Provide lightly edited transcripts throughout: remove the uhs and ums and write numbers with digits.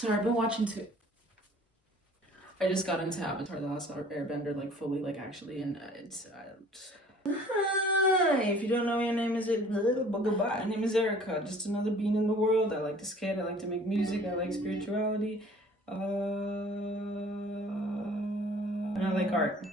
So I've been watching two. I just got into Avatar: The Last Airbender, like fully, like actually, and it's. Hi, if you don't know, your name is my name is Erica. Just another being in the world. I like to skate. I like to make music. I like spirituality. And I like art.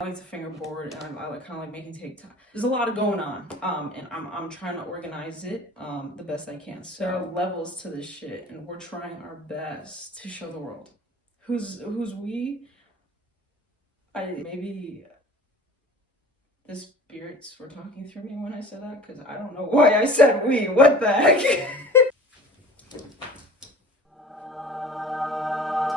I like to fingerboard, and I like kind of like making TikTok. There's a lot of going on, and I'm trying to organize it the best I can. So there are levels to this shit, and we're trying our best to show the world. Who's we? Maybe the spirits were talking through me when I said that, because I don't know why I said we. What the heck?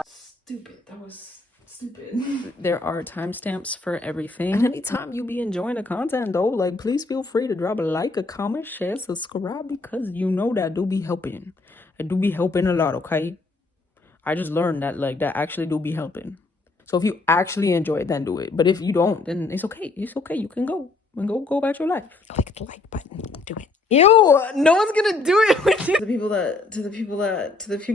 Stupid. That was stupid. There are timestamps for everything. And anytime you be enjoying the content though, like please feel free to drop a like, a comment, share, subscribe, because you know that do be helping. It do be helping a lot, okay? I just learned that like that actually do be helping. So if you actually enjoy it, then do it. But if you don't, then it's okay. It's okay. You can go and go about your life. Click the like button. Do it. Ew! No one's gonna do it with you. To the people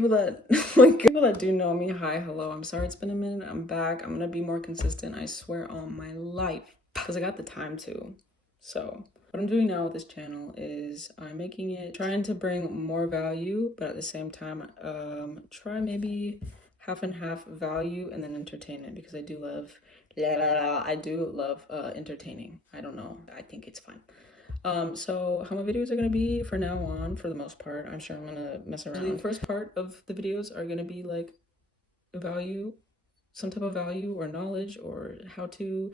that do know me, hi, hello. I'm sorry it's been a minute. I'm back. I'm gonna be more consistent. I swear on my life, because I got the time to. So what I'm doing now with this channel is I'm making it, trying to bring more value, but at the same time, try maybe half and half value and then entertainment, because I do love entertaining. I don't know. I think it's fun. So how my videos are gonna be for now on, for the most part, I'm sure I'm gonna mess around. The first part of the videos are gonna be like value, some type of value or knowledge or how to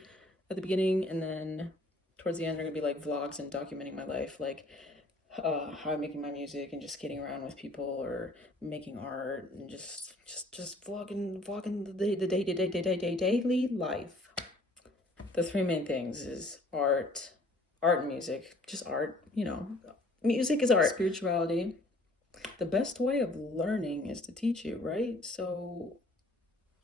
at the beginning, and then towards the end are gonna be like vlogs and documenting my life, like how I'm making my music and just skating around with people or making art and just vlogging the daily life. The three main things is art and music. Just art, you know. Music is art. Spirituality. The best way of learning is to teach you, right? So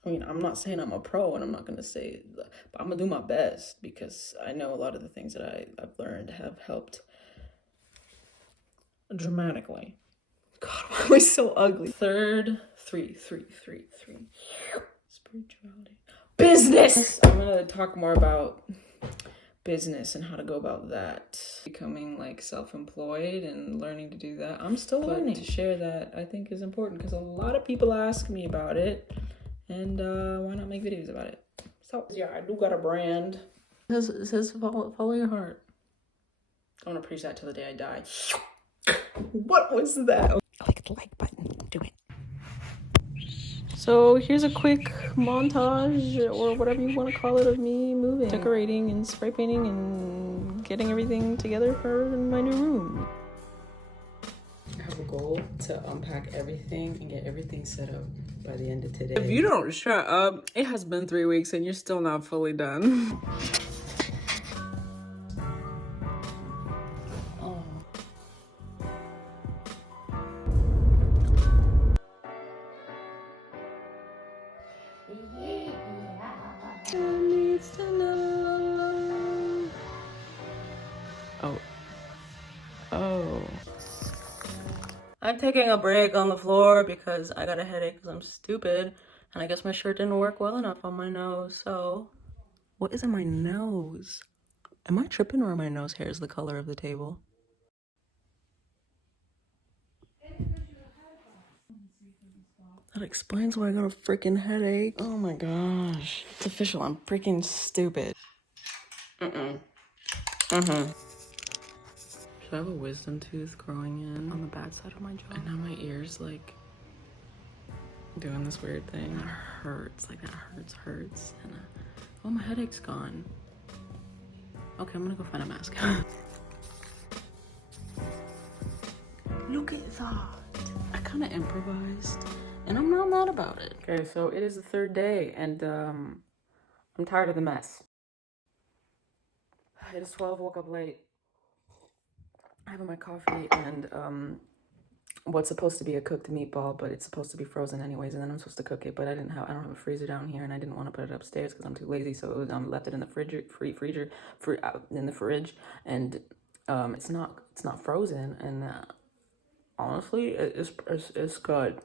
I mean, I'm not saying I'm a pro, and I'm not going to say, but I'm going to do my best, because I know a lot of the things that I've learned have helped dramatically. God, why am I so ugly? Third, three. Spirituality. Business! I'm going to talk more about business and how to go about that. Becoming like self-employed and learning to do that. I'm still learning. To share that, I think, is important, because a lot of people ask me about it. And why not make videos about it? So yeah, I do got a brand. It says follow your heart. I want to preach that till the day I die. What was that? Click the like button. Do it. So here's a quick montage, or whatever you want to call it, of me moving, decorating, and spray painting, and getting everything together for my new room. I have a goal to unpack everything and get everything set up by the end of today. If you don't shut up, it has been 3 weeks and you're still not fully done. Oh. Oh. I'm taking a break on the floor because I got a headache because I'm stupid. And I guess my shirt didn't work well enough on my nose, so... What is in my nose? Am I tripping, or my nose hair is the color of the table? That explains why I got a freaking headache. Oh my gosh. It's official, I'm freaking stupid. Should I have a wisdom tooth growing in on the bad side of my jaw? And now my ear's like doing this weird thing. That hurts, like that hurts. And oh, my headache's gone. Okay, I'm gonna go find a mask. Look at that. I kind of improvised, and I'm not mad about it. Okay, so it is the third day, and I'm tired of the mess. It is 12, woke up late. I have my coffee and what's supposed to be a cooked meatball, but it's supposed to be frozen anyways, and then I'm supposed to cook it, but I don't have a freezer down here, and I didn't want to put it upstairs because I'm too lazy, so it was, left it in the in the fridge, and it's not frozen, and honestly, it's good.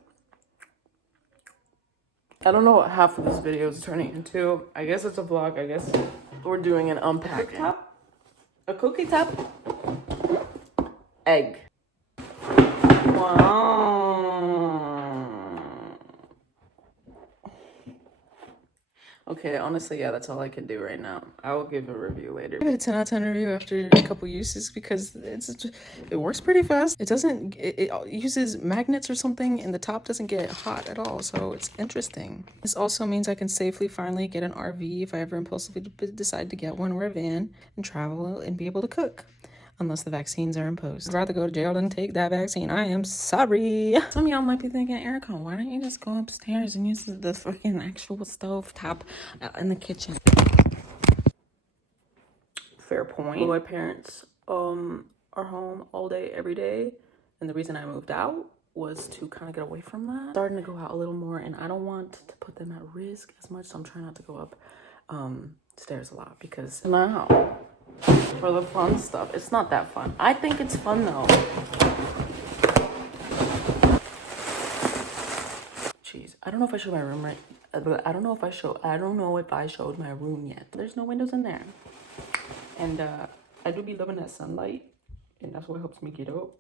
I don't know what half of this video is turning into. I guess it's a vlog. I guess we're doing an unpacking. A cookie top. Egg. Wow. Okay, honestly, yeah, that's all I can do right now. I will give a review later. I give it a 10 out of 10 review after a couple uses because it works pretty fast. It doesn't, it uses magnets or something, and the top doesn't get hot at all, so it's interesting. This also means I can safely finally get an RV if I ever impulsively decide to get one, or a van, and travel and be able to cook. Unless the vaccines are imposed. I'd rather go to jail than take that vaccine. I am sorry. Some of y'all might be thinking, Erica, why don't you just go upstairs and use the freaking actual stove top in the kitchen? Fair point. Well, my parents are home all day, every day. And the reason I moved out was to kind of get away from that. Starting to go out a little more, and I don't want to put them at risk as much, so I'm trying not to go up stairs a lot because now for the fun stuff. It's not that fun. I think it's fun though. Jeez, I don't know if I showed my room right. I don't know if I showed my room yet. There's no windows in there. And I do be loving that sunlight, and that's what helps me get up.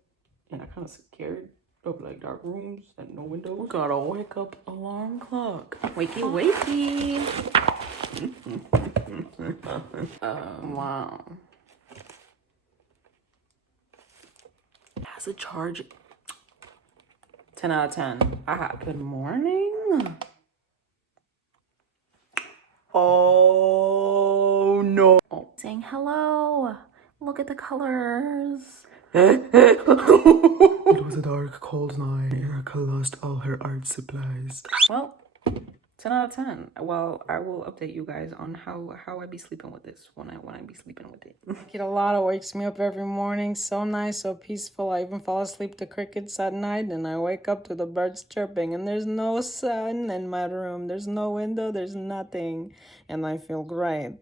And I kind of scared of like dark rooms and no windows. We got a wake up alarm clock. Wakey wakey. Wow. Has a charge. 10 out of 10. Good morning. Oh no. Oh. Saying hello. Look at the colors. It was a dark, cold night. Erica lost all her art supplies. Well, 10 out of 10. Well, I will update you guys on how I be sleeping with this when I be sleeping with it. Get a lot of wakes me up every morning. So nice, so peaceful. I even fall asleep to crickets at night, and I wake up to the birds chirping. And there's no sun in my room. There's no window. There's nothing, and I feel great.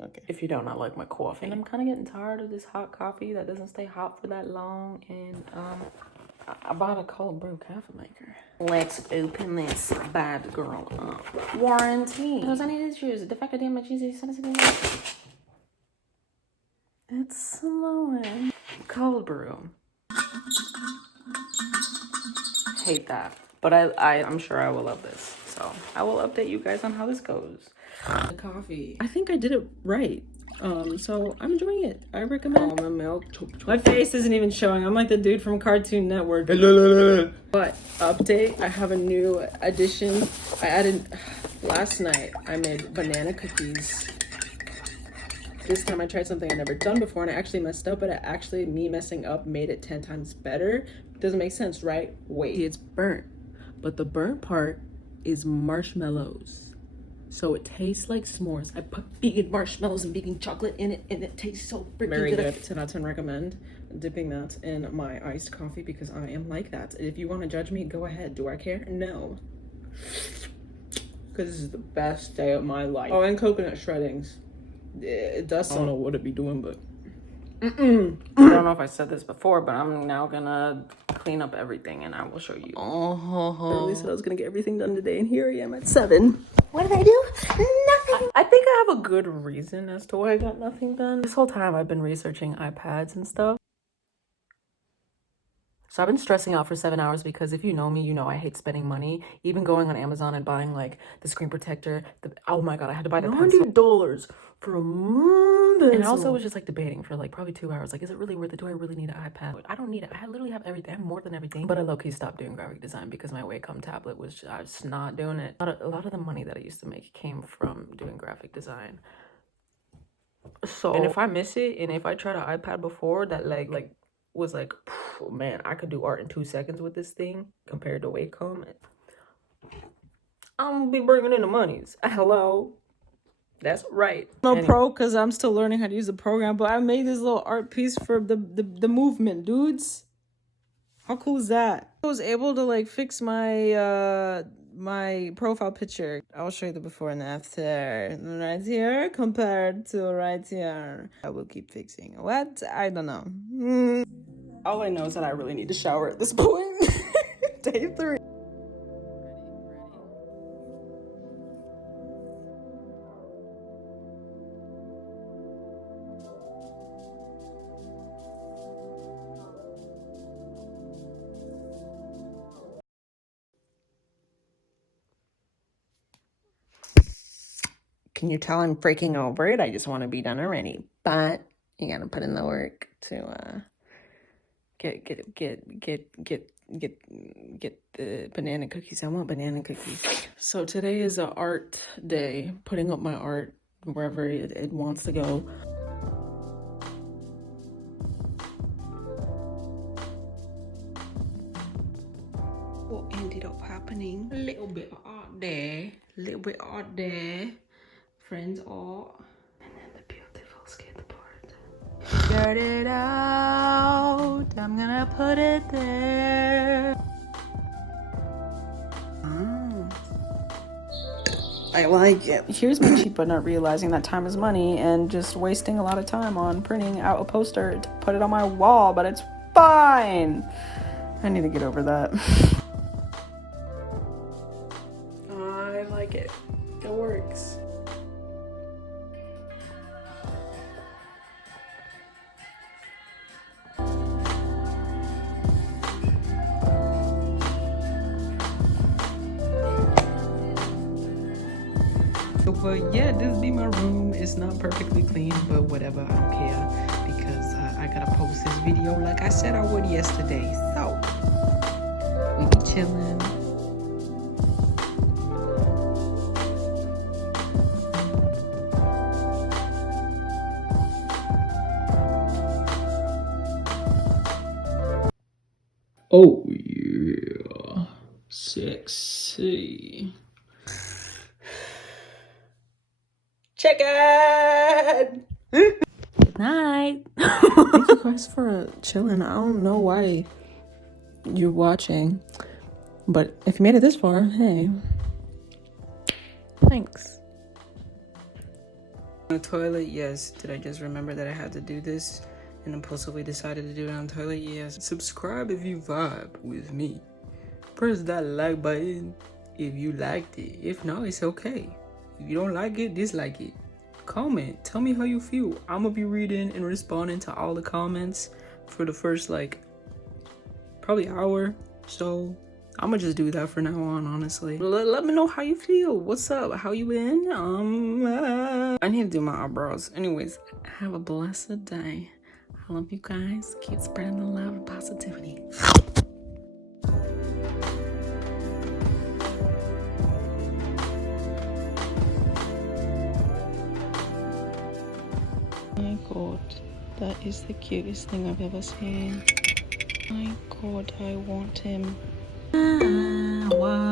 Okay. If you don't, I like my coffee. And I'm kind of getting tired of this hot coffee that doesn't stay hot for that long. And I bought a cold brew coffee maker. Let's open this bad girl up. Warranty. There's any issues. Defective, damage, easy, sensitive. It's slowing. Cold brew. Hate that. But I'm sure I will love this. So I will update you guys on how this goes. The coffee. I think I did it right. So I'm enjoying it. I recommend almond milk. My face isn't even showing. I'm like the dude from Cartoon Network. But update, I have a new addition. I added last night. I made banana cookies. This time I tried something I've never done before, and I actually messed up, but me messing up made it 10 times better. Doesn't make sense, right? Wait, it's burnt, but the burnt part is marshmallows. So it tastes like s'mores. I put vegan marshmallows and vegan chocolate in it, and it tastes so freaking good. 10 out of 10 recommend dipping that in my iced coffee because I am like that. If you want to judge me, go ahead. Do I care? No. Because this is the best day of my life. Oh, and coconut shreddings. It does. I don't know what it'd be doing, but I don't know if I said this before, but I'm now gonna clean up everything and I will show you. Early said I was gonna get everything done today, and here I am at 7. What did I do? Nothing. I think I have a good reason as to why I got nothing done. This whole time I've been researching iPads and stuff. So I've been stressing out for 7 hours because if you know me, you know I hate spending money. Even going on Amazon and buying like the screen protector. Oh my god, I had to buy the $90 for a month. And I also was just like debating for like probably 2 hours. Like, is it really worth it? Do I really need an iPad? I don't need it. I literally have everything. I have more than everything. But I low-key stopped doing graphic design because my Wacom tablet was just, I was not doing it. A lot of the money that I used to make came from doing graphic design. So, and if I miss it, and if I tried an iPad before that like was like, oh man, I could do art in 2 seconds with this thing compared to Wacom. I'm gonna be bringing in the monies. Hello. That's right. No pro because I'm still learning how to use the program, but I made this little art piece for the movement, dudes. How cool is that? I was able to like fix my my profile picture. I'll show you the before and after. Right here compared to right here. I will keep fixing. What? I don't know. All I know is that I really need to shower at this point. Day 3. Can you tell I'm freaking over it? I just want to be done already. But you gotta put in the work to get the banana cookies. I want banana cookies. So today is an art day, putting up my art wherever it wants to go. What ended up happening? A little bit of art there, a little bit of art there, friends art, and then the beautiful skateboard. Get it out, I'm gonna put it there. Oh, I like it. Here's me cheap but not realizing that time is money and just wasting a lot of time on printing out a poster to put it on my wall, but it's fine. I need to get over that. I like it. It works. But yeah, this be my room. It's not perfectly clean, but whatever, I don't care because I gotta post this video like I said I would yesterday. So we be chilling. Oh yeah, sexy. Chicken! Good night. Thank you guys for chilling. I don't know why you're watching, but if you made it this far, hey, thanks. On the toilet, yes. Did I just remember that I had to do this and impulsively decided to do it on the toilet? Yes. Subscribe if you vibe with me. Press that like button if you liked it. If not, it's okay. If you don't like it, dislike it. Comment. Tell me how you feel. I'm gonna be reading and responding to all the comments for the first, like, probably hour. So I'm gonna just do that for now on, honestly. Let me know how you feel. What's up? How you been? I need to do my eyebrows. Anyways, have a blessed day. I love you guys. Keep spreading the love and positivity. My god, that is the cutest thing I've ever seen. My god, I want him. Wow.